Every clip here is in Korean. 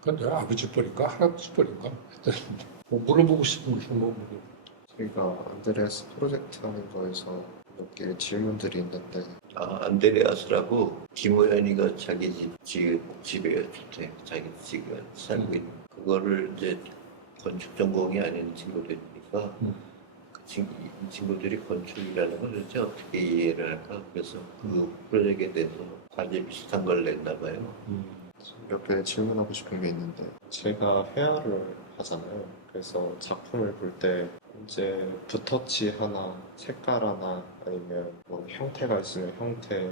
근데 아버지 뻘인가 할아버지 뻘인가? 뭐 물어보고 싶은 것이 뭐 저희가 안드레아스 프로젝트 하는 거에서 몇 개의 질문들이 있는데 안드레아스라고 김호연이가 자기 집이에요. 주택 자기 집에 살고 있는 그거를 이제 건축 전공이 아닌 친구들이니까 이 친구들이 건축이라는 걸 이제 어떻게 이해를 할까? 그래서 그 프로젝트에 대해서 과제 비슷한 걸 냈나 봐요. 몇 개 질문하고 싶은 게 있는데 제가 회화를 하잖아요. 그래서 작품을 볼 때 이제 붓터치 하나, 색깔 하나 아니면 뭐 형태가 있으면 형태,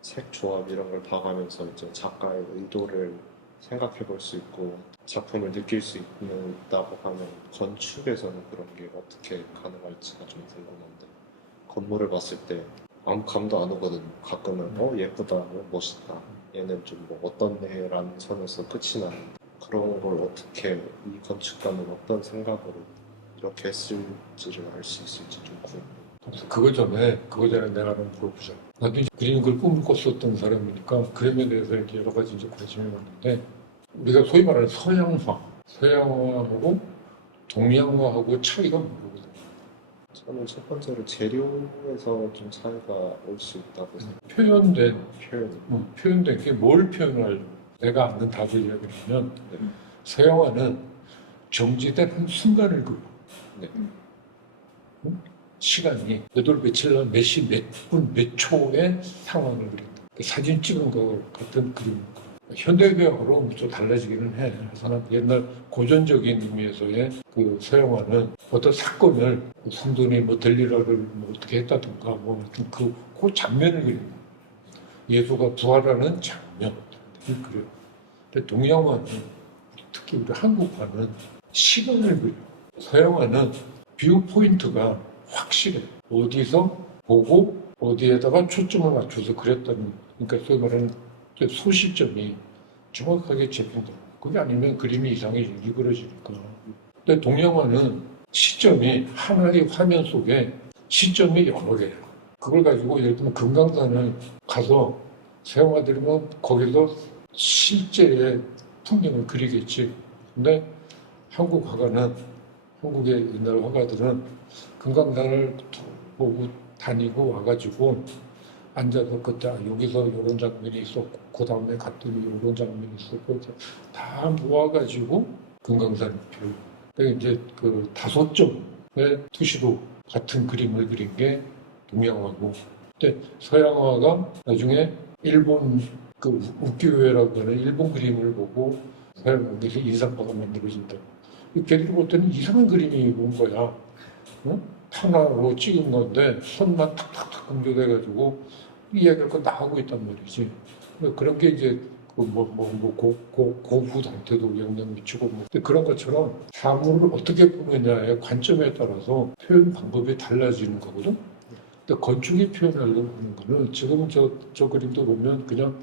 색 조합 이런 걸 봐가면서 이제 작가의 의도를 생각해 볼 수 있고 작품을 느낄 수 있다고 하면 건축에서는 그런 게 어떻게 가능할지가 좀 궁금한데 건물을 봤을 때 아무 감도 안 오거든요. 가끔은 예쁘다, 멋있다 얘는 좀 뭐 어떤 애라는 선에서 끝이 나는 그런 걸 어떻게 이 건축가는 어떤 생각으로 이렇게 했을지를 알 수 있을지 좀 궁금해요. 그거 전에 내가 한번 물어보자. 나도 이제 그리는 걸 꿈을 꿨었던 사람이니까 그림에 대해서 이제 여러 가지 이제 관심이 많은데 우리가 소위 말하는 서양화하고 동양화하고 차이가 뭐거든? 저는 첫 번째로 재료에서 좀 차이가 올 수 있다고 생각해요. 표현된 게 뭘 표현하려고 내가 아는 답을 이야기하면 네. 서양화는 정지된 한 순간을 그려. 네. 시간이 몇 월 며칠 날 몇 시 몇 분 몇 초의 상황을 그린다. 사진 찍은 거 같은 그림. 현대교양으로 좀 달라지기는 해. 그래서 옛날 고전적인 의미에서의 그 서양화는 어떤 사건을 성돈이 뭐 델리라를 뭐 어떻게 했다든가 뭐 그 장면을 그린다. 예수가 부활하는 장면을 그려. 근데 동양화는 특히 우리 한국화는 시간을 그려. 서양화는 뷰 포인트가 확실해. 어디서 보고 어디에다가 초점을 맞춰서 그렸다는, 그러니까 소위 말하는 소시점이 정확하게 잡힌다. 그게 아니면 그림이 이상하게 일그러지니까. 근데 동양화는 시점이 하나의 화면 속에 시점이 여러 개예요. 그걸 가지고 예를 들면 금강산을 가서 서양화들이면 거기서 실제의 풍경을 그리겠지. 근데 한국 화가는, 한국의 옛날 화가들은 금강산을 보고 다니고 와가지고 앉아서 그때 여기서 이런 장면이 있었고 그 다음에 갔더니 이런 장면이 있었고 다 모아가지고 금강산 뷰. 그러니까 이제 그 5점의 투시로 같은 그림을 그린 게 동양화고, 근데 서양화가 나중에 일본 그 우키우에라고 하는 일본 그림을 보고 서양에서 인상파가 만들어진다. 걔들이 볼 때는 이상한 그림이 온 거야. 응? 하나로 찍은 건데 손만 탁탁탁 강조돼가지고 이야기할 거 다 하고 있단 말이지. 그런 게 이제 고부 단태도 영향 미치고 뭐. 근데 그런 것처럼 사물을 어떻게 보느냐의 관점에 따라서 표현 방법이 달라지는 거거든. 근데 건축이 표현하려고 하는 거는 지금 저 그림도 보면 그냥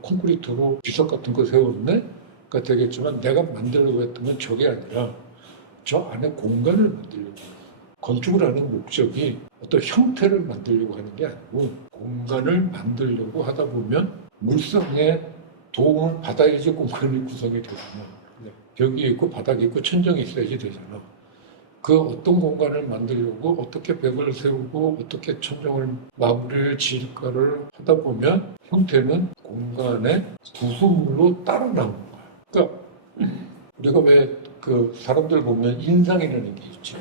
콘크리트로 비석 같은 거 세웠네? 가 되겠지만 내가 만들려고 했던 건 저게 아니라 저 안에 공간을 만들려고 해요. 건축을 하는 목적이 어떤 형태를 만들려고 하는 게 아니고 공간을 만들려고 하다 보면 물상에 도움을 받아야지 공간이 구성이 되잖아. 벽이 있고 바닥이 있고 천정이 있어야지 되잖아. 그 어떤 공간을 만들려고 어떻게 벽을 세우고 어떻게 천정을 마무리를 지을까를 하다 보면 형태는 공간의 구성물로 따라 나오는 거야. 그러니까 우리가 왜 그 사람들 보면 인상이라는 게 있지.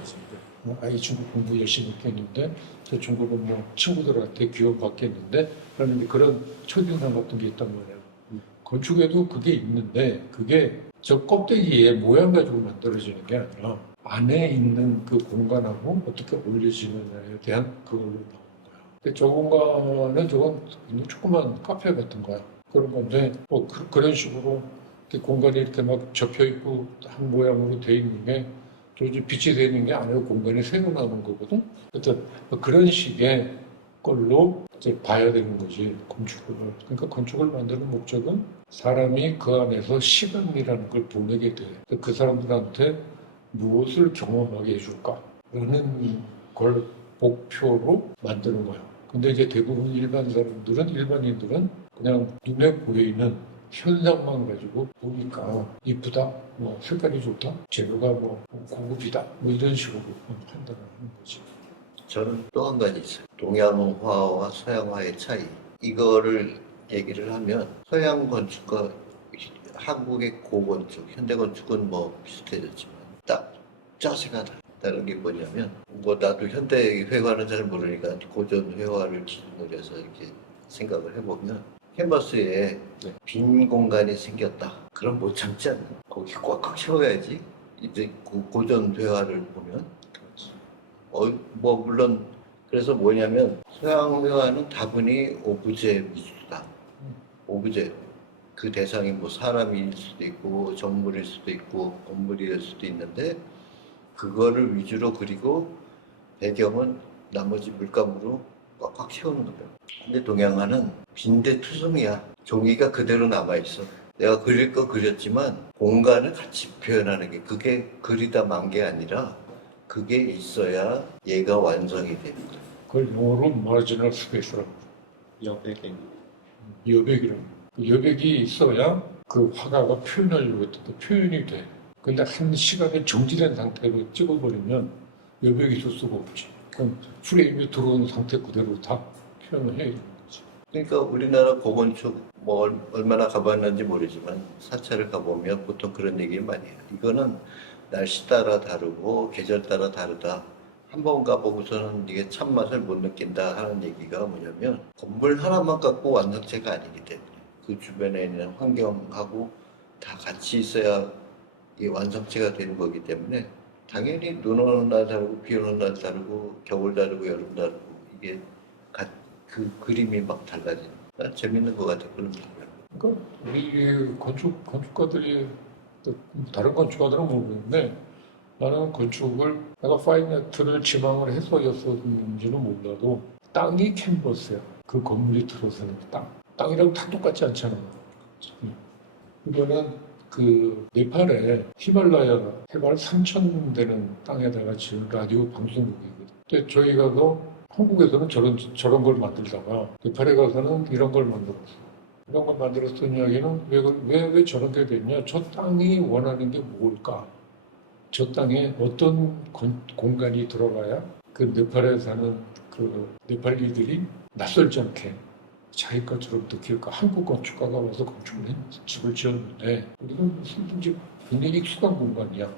이 친구 공부 열심히 했겠는데 저 친구는 뭐 친구들한테 귀여움받겠는데 라는 그런 첫인상 같은 게 있단 말이야. 건축에도 그게 있는데 그게 저 껍데기의 모양 가지고 만들어지는 게 아니라 안에 있는 그 공간하고 어떻게 어울려지느냐에 대한 그걸로 나오는 거야. 근데 저 공간은 저건 조그만 카페 같은 거야. 그런 건데 뭐 그런 식으로 이렇게 공간이 이렇게 막 접혀 있고 한 모양으로 돼 있는 게 도저히 빛이 되는 게 아니고 공간이 새어나오는 거거든. 어떤 그런 식의 걸로 이제 봐야 되는 거지 건축을. 그러니까 건축을 만드는 목적은 사람이 그 안에서 시간이라는 걸 보내게 돼. 그 사람들한테 무엇을 경험하게 해줄까라는 걸 목표로 만드는 거야. 근데 이제 대부분 일반인들은 그냥 눈에 보이는 현상만 가지고 보니까 이쁘다, 뭐 색깔이 좋다, 재료가 뭐 고급이다, 뭐 이런 식으로 판단을 하는 거지. 저는 또 한 가지 있어요. 동양화와 서양화의 차이. 이거를 얘기를 하면 서양 건축과 한국의 고건축, 현대 건축은 뭐 비슷해졌지만 딱 자세가 다른 게 뭐냐면 뭐 나도 현대 회화는 잘 모르니까 고전 회화를 기준으로 해서 이렇게 생각을 해보면 캔버스에 빈 공간이 생겼다. 그럼 못 참지 않나? 거기 꽉꽉 채워야지. 이제 고전 회화를 보면 뭐 물론 그래서 뭐냐면 서양 회화는 다분히 오브제 미술이다. 오브제 그 대상이 뭐 사람일 수도 있고 정물일 수도 있고 건물일 수도 있는데 그거를 위주로 그리고 배경은 나머지 물감으로 꽉꽉 채우는 거예요. 근데 동양화는 빈대투성이야. 종이가 그대로 남아있어. 내가 그릴 거 그렸지만 공간을 같이 표현하는 게 그게 그리다 만 게 아니라 그게 있어야 얘가 완성이 되는 거예요. 그걸 영어로 마지널 스페이스라고 여백이 여백이라고. 그 여백이 있어야 그 화가가 표현하려고 했던 그 표현이 돼. 근데 한 시간에 정지된 상태로 찍어버리면 여백이 있을 수가 없지. 그럼 프레임이 들어오는 상태 그대로 다 표현을 해야 되는 거지. 그러니까 우리나라 고건축 뭐 얼마나 가봤는지 모르지만 사찰을 가보면 보통 그런 얘기를 많이 해요. 이거는 날씨 따라 다르고 계절 따라 다르다. 한 번 가보고서는 이게 참맛을 못 느낀다 하는 얘기가 뭐냐면 건물 하나만 갖고 완성체가 아니기 때문에 그 주변에 있는 환경하고 다 같이 있어야 이게 완성체가 되는 거기 때문에 당연히 눈 오는 날 다르고 비 오는 날 다르고 겨울 다르고 여름 다르고 이게 그 그림이 막 달라지는 난 재밌는 것 같아 그런 얘기가. 그러니까 우리 건축가들이 다른 건축가들은 모르겠는데 나는 건축을 내가 파인애트를 지망을 해서였었는지는 몰라도 땅이 캔버스야. 그 건물이 들어서는 땅이랑 다 똑같지 않잖아. 이거는 그 네팔에 히말라야 해발 3,000 되는 땅에다가 지은 라디오 방송국이거든. 근데 저희 가서 한국에서는 저런 걸 만들다가 네팔에 가서는 이런 걸 만들었어. 이런 걸 만들었던 이야기는 왜 저런 게 됐냐? 저 땅이 원하는 게 뭘까? 저 땅에 어떤 공간이 들어가야 그 네팔에 사는 그 네팔리들이 낯설지 않게 자기 것처럼 느낄까? 한국 건축가가 와서 건축을 집을 지었는데 우리가 무슨 집 굉장히 익숙한 공간이야.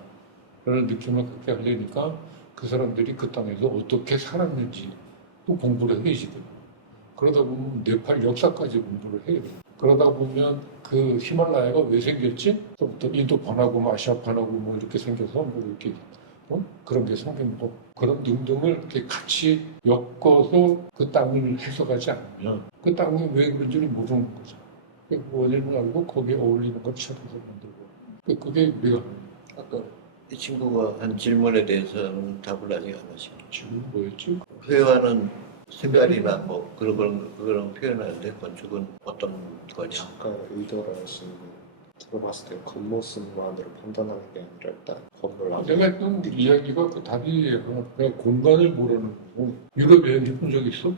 라는 느낌을 갖게 하려니까 그 사람들이 그 땅에서 어떻게 살았는지 또 공부를 해야지 돼. 그러다 보면 네팔 역사까지 공부를 해야 돼. 그러다 보면 그 히말라야가 왜 생겼지? 또부터 인도판하고 아시아판하고 뭐 이렇게 생겨서 뭐 이렇게 그런 게 생긴 거 그런 등등을 이렇게 같이 엮어서 그 땅을 해석하지 않으면 그 땅이 왜 그런지를 모르는 거죠. 그 원인을 알고 거기에 어울리는 걸 찾아서 만들고 그게 우리가 아까 이 친구가 한 질문에 대해서는 답을 아직 안 하시고 지금 뭐였지? 회화는 색깔이나 뭐 그런 표현하는데 건축은 어떤 거냐? 작가가 의도를 하신 들어봤을 때 겉모습만으로 판단하는 게 아니라 일단 건물 안에 내가 했던 이야기가 그 답이에요. 내가 공간을 모르는 거고 유럽 여행 해본 적 있어?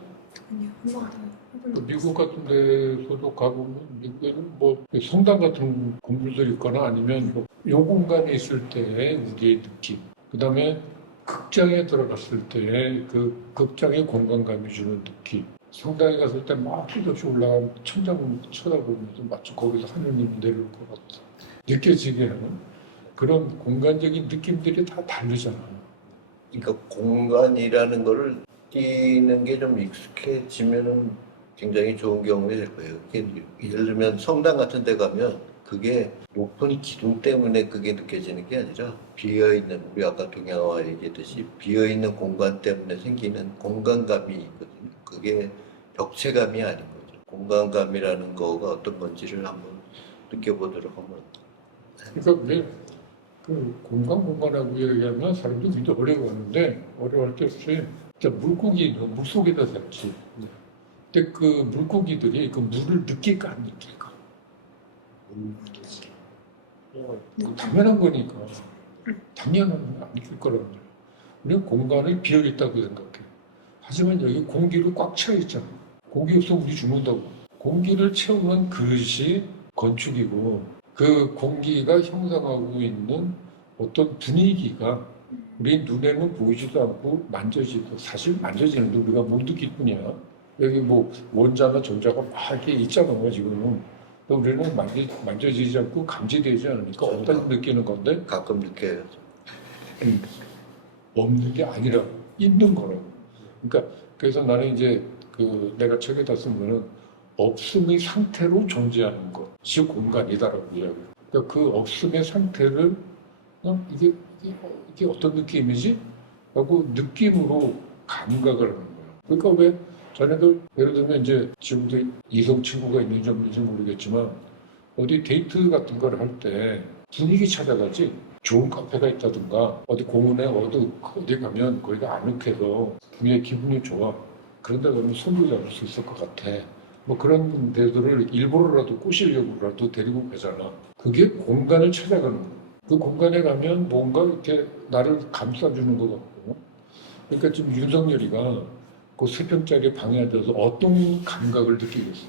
아니요, 한 번도 해본 적 미국 같은 데서도 가보면 미국에는 뭐 성당 같은 건물들이 있거나 아니면 뭐요 공간에 있을 때의 우리의 느낌 그 다음에 극장에 들어갔을 때 그 극장의 공간감이 주는 느낌 성당에 갔을 때 막 끝없이 올라가면 천장 쳐다보면서 마치 거기서 하느님이 내려올 것 같아 느껴지게 하는 그런 공간적인 느낌들이 다 다르잖아. 그러니까 공간이라는 거를 느끼는 게 좀 익숙해지면은 굉장히 좋은 경험이 될 거예요. 예를 들면 성당 같은 데 가면 그게 높은 기둥 때문에 그게 느껴지는 게 아니라 비어있는, 우리 아까 동양화 얘기했듯이 비어있는 공간 때문에 생기는 공간감이 있거든요. 그게 벽체감이 아닌 거죠. 공간감이라는 거가 어떤 건지를 한번 느껴보도록 하면. 그러니까 그게 그 공간하고 얘기하면 사람들이 굉장히 어려워하는데 어려워할 게 없이 물고기는 물속에다 살지. 근데 그 물고기들이 그 물을 느낄까 안 느낄까? 당연한 거니까. 당연한 안 느낄 거란 말이야. 우리는 공간을 비어있다고 생각해. 하지만 여기 공기로 꽉 차 있잖아. 공기 없으면 우리 죽는다고. 공기를 채우는 그릇이 건축이고 그 공기가 형성하고 있는 어떤 분위기가 우리 눈에는 보이지도 않고 만져지도 사실 만져지는데 우리가 못 느낄 뿐이야. 여기 뭐 원자나 전자가 막 이렇게 있잖아요 지금은. 근데 우리는 만져지지 않고 감지되지 않으니까 없다 느끼는 건데 가끔 느껴요. 없는 게 아니라 있는 거라고. 그러니까 그래서 나는 이제 그 내가 책에다 쓴 거는 없음의 상태로 존재하는 것이 공간이다라고 이야기해요. 그러니까 그 없음의 상태를 이게 어떤 느낌이지? 하고 느낌으로 감각을 하는 거예요. 그러니까 왜 자네들 예를 들면 이제 지금도 이성 친구가 있는지 없는지 모르겠지만 어디 데이트 같은 걸 할 때 분위기 찾아가지 좋은 카페가 있다든가 어디 공원에 어디 가면 거기가 아늑해서 굉장히 기분이 좋아. 그런데 가면 손을 잡을 수 있을 것 같아. 뭐 그런 데들을 일부러라도 꼬시려고라도 데리고 가잖아. 그게 공간을 찾아가는 거야. 그 공간에 가면 뭔가 이렇게 나를 감싸주는 것 같고. 그러니까 지금 윤석열이가 그 3평짜리 방에 앉아서 어떤 감각을 느끼겠어.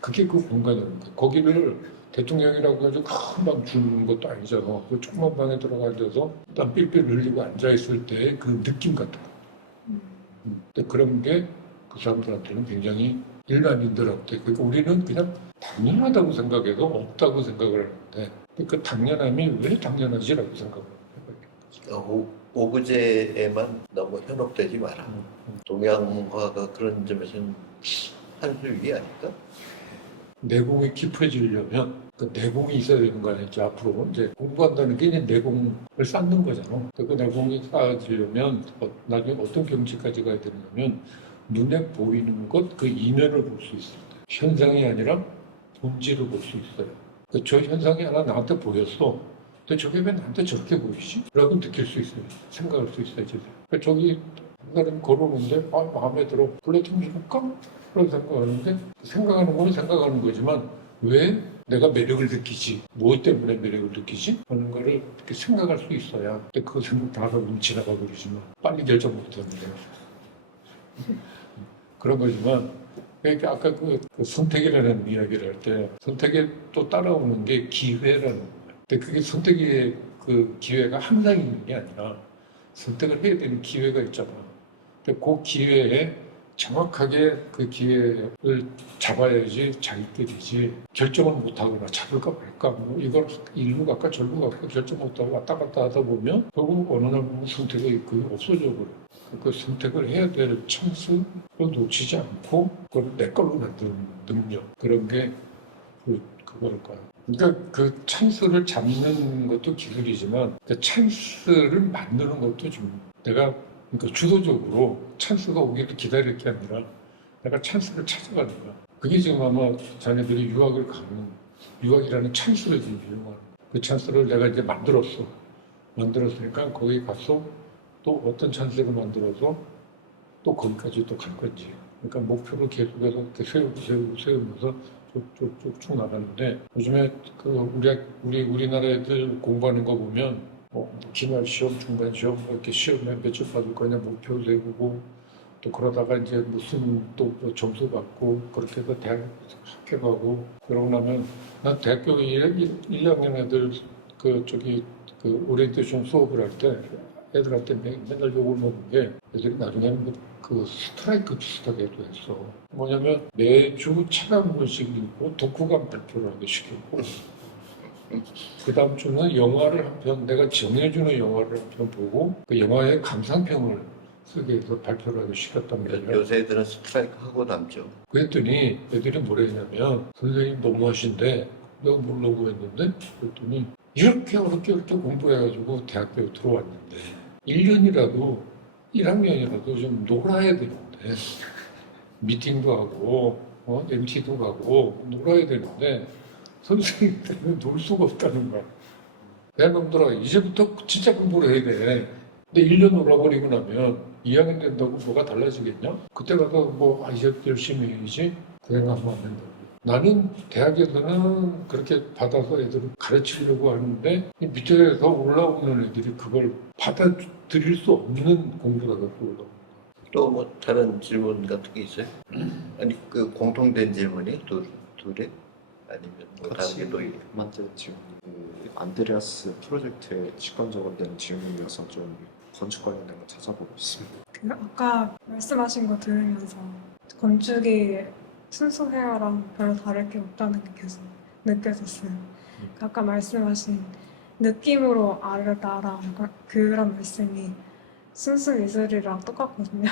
그게 그 공간이라는 거야. 거기를 대통령이라고 해서 큰 방 주는 것도 아니잖아. 그 조그만 방에 들어가 앉아서 땀 삘삘 흘리고 앉아있을 때 그 느낌 같은 거. 근데 그런 게 그 사람들한테는 굉장히 일반인들한테 그러니까 우리는 그냥 당연하다고 생각해서 없다고 생각을 하는데 그 당연함이 왜 당연하지라고 생각을 해요. 오브제에만 너무 현혹되지 마라. 동양화가 그런 점에서는 한 수 위이 아닐까? 내공이 깊어지려면 그 내공이 있어야 되는 거 아니지. 앞으로 이제 공부한다는 게 이제 내공을 쌓는 거잖아. 그 내공이 쌓아지려면 나중에 어떤 경지까지 가야 되냐면 눈에 보이는 것 그 이면을 볼 수 있을 때 현상이 아니라 본질을 볼 수 있어요. 저 현상이 하나 나한테 보였어. 근데 저게 왜 나한테 저렇게 보이지? 라고 느낄 수 있어요. 생각할 수 있어야지. 저기 사람 걸어오는데 마음에 들어. 원래 좀 해볼까? 그런 생각하는데 생각하는 건 생각하는 거지만 왜 내가 매력을 느끼지? 무엇 때문에 매력을 느끼지? 하는 거를 이렇게 생각할 수 있어야. 근데 그 생각 다 하고 지나가 버리지만 빨리 결정 못하는데 그런 거지만 그러니까 아까 그 선택이라는 이야기를 할 때 선택에 또 따라오는 게 기회라는 거예요. 근데 그게 선택의 그 기회가 항상 있는 게 아니라 선택을 해야 되는 기회가 있잖아. 근데 그 기회에 정확하게 그 기회를 잡아야지 자기들이지 결정을 못하거나 잡을까 말까 뭐 이걸 일로 갈까 절로 갈까 결정 못하고 왔다 갔다 하다 보면 결국 어느 날 보면 선택이 없어져 버려. 그 선택을 해야 될 찬스를 놓치지 않고 그걸 내 걸로 만드는 능력 그런 게 그거일까요? 그러니까 그 찬스를 잡는 것도 기술이지만 그 찬스를 만드는 것도 좀 내가 그러니까 주도적으로 찬스가 오기를 기다릴 게 아니라 내가 찬스를 찾아가는 거야. 그게 지금 아마 자네들이 유학을 가는 유학이라는 찬스를 지금 이용하는 그 찬스를 내가 이제 만들었으니까 거기 가서 또 어떤 찬스를 만들어서 또 거기까지 또 갈 건지. 그러니까 목표를 계속해서 이렇게 세우면서 쭉쭉 나가는데 요즘에 그 우리나라 애들 공부하는 거 보면 기말 시험, 중간 시험 이렇게 시험에 며칠 받을 거냐 목표 세우고 또 그러다가 이제 무슨 또 점수 받고 그렇게 해서 대학 학교 가고 그러고 나면 난 대학교 1학년 애들 그 오리엔테이션 수업을 할 때 애들한테 맨날 욕을 먹는 게 애들이 나중에는 그 스트라이크 비슷하게도 했어. 뭐냐면 매주 책 한 권씩 읽고 독후감 발표를 하게 시켰고 그 다음 주는 영화를 한 편, 내가 정해주는 영화를 한 편 보고 그 영화의 감상평을 쓰게 해서 발표를 하게 시켰단 말이야. 요새 애들은 스트라이크 하고 남죠. 그랬더니 애들이 뭐라 했냐면 선생님 너무하신데 내가 모르려고 했는데 그랬더니 이렇게 어렵게 공부해가지고 대학교에 들어왔는데 1년이라도 1학년이라도 좀 놀아야 되는데 미팅도 하고 MT도 가고 놀아야 되는데 선생님 때문에 놀 수가 없다는 거야. 야 놈들아 이제부터 진짜 공부를 해야 돼. 근데 1년 놀아버리고 나면 2학년 된다고 뭐가 달라지겠냐? 그때 가서 이제 열심히 해야지 그 생각하면 안 된다고. 나는 대학에서는 그렇게 받아서 애들을 가르치려고 하는데 이 밑에서 올라오는 애들이 그걸 받아들일 수 없는 공부가 갖고 올라오는 거야. 또 뭐 다른 질문 같은 게 있어요? 아니 그 공통된 질문이 또 둘에 아니면 뭐 다른 같이 게또 있 만든 질문, 그 안드레아스 프로젝트에 직관적으로 된 질문이어서 좀 건축 관련된 거 찾아보고 있습니다. 그 아까 말씀하신 거 들으면서 건축이 순수 헤어랑 별로 다를 게 없다는 게 계속 느껴졌어요. 그 아까 말씀하신 느낌으로 아르다랑 약간 그런 말씀이 순수 미술이랑 똑같거든요.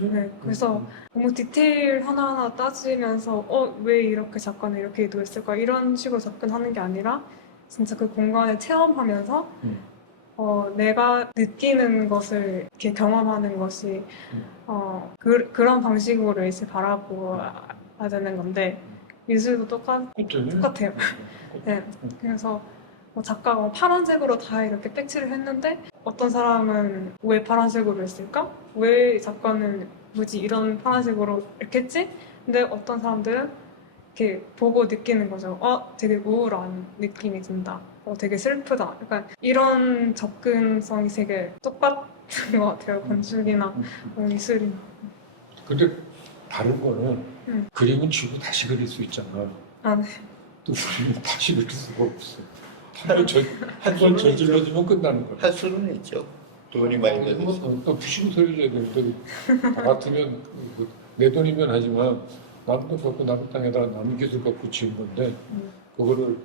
네, 그래서 너무 디테일 하나하나 따지면서 왜 이렇게 작가는 이렇게 의도했을까 이런 식으로 접근하는 게 아니라 진짜 그 공간을 체험하면서 내가 느끼는 것을 이렇게 경험하는 것이 그런 방식으로 이제 바라보아야 되는 건데 미술도 똑같아요. 네, 그래서 뭐 작가가 파란색으로 다 이렇게 패치를 했는데 어떤 사람은 왜 파란색으로 했을까? 왜 작가는 굳이 이런 파란색으로 이렇게 했지? 근데 어떤 사람들은 이렇게 보고 느끼는 거죠. 되게 우울한 느낌이 든다. 되게 슬프다. 약간 이런 접근성이 되게 똑같은 것 같아요. 건축이나 뭐 미술이나. 근데 다른 거는 음. 그림은 지고 다시 그릴 수 있잖아. 아, 네. 또 우리는 다시 그릴 수가 없어. 한번 저질러주면 끝나는 거야. 할 수는 있죠. 돈이 많이 들어서. 또 부시고 소리 내야 되는데 나 같으면 내 돈이면 하지만 남의 돈 갖고 남의 땅에다 남의 기술 갖고 지은 건데 그거를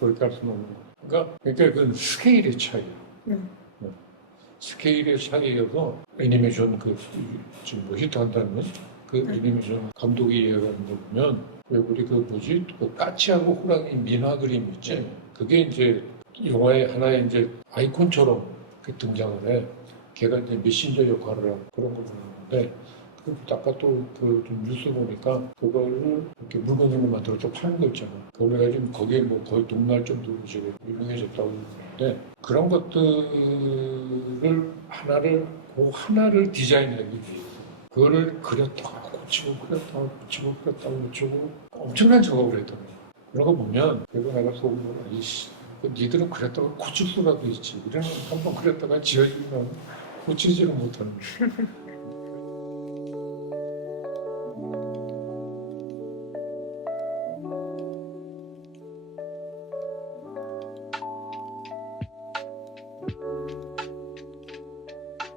그렇게 할 수는 없는 거야. 그러니까 그건 스케일의 차이야. 스케일의 차이여서 애니메이션 지금 뭐 히트한다는 그 애니메이션 감독이 얘기하는 거 보면 왜 우리 그 까치하고 호랑이 민화 그림 있지? 그게 이제 영화의 하나의 이제 아이콘처럼 등장을 해. 걔가 이제 메신저 역할을 하고 그런 거 보는데 아까 또좀 뉴스 보니까 그거를 이렇게 물건으로 만들어서 파는 거 있잖아. 그걸 지금 거기에 뭐 거의 동날 정도로 지금 유명해졌다고 그러는데 그런 것들을 하나를 디자인하기 위해서 그거를 그렸다가 고치고 그렸다가 고치고 그렸다가 고치고 엄청난 작업을 했던 거야. 그런 거 보면 그리고 내가 속으로 이씨 니들은 그랬다가 고칠 수라도 있지. 이런 한번 그랬다가 지어지면 고치지를 못하는 거야.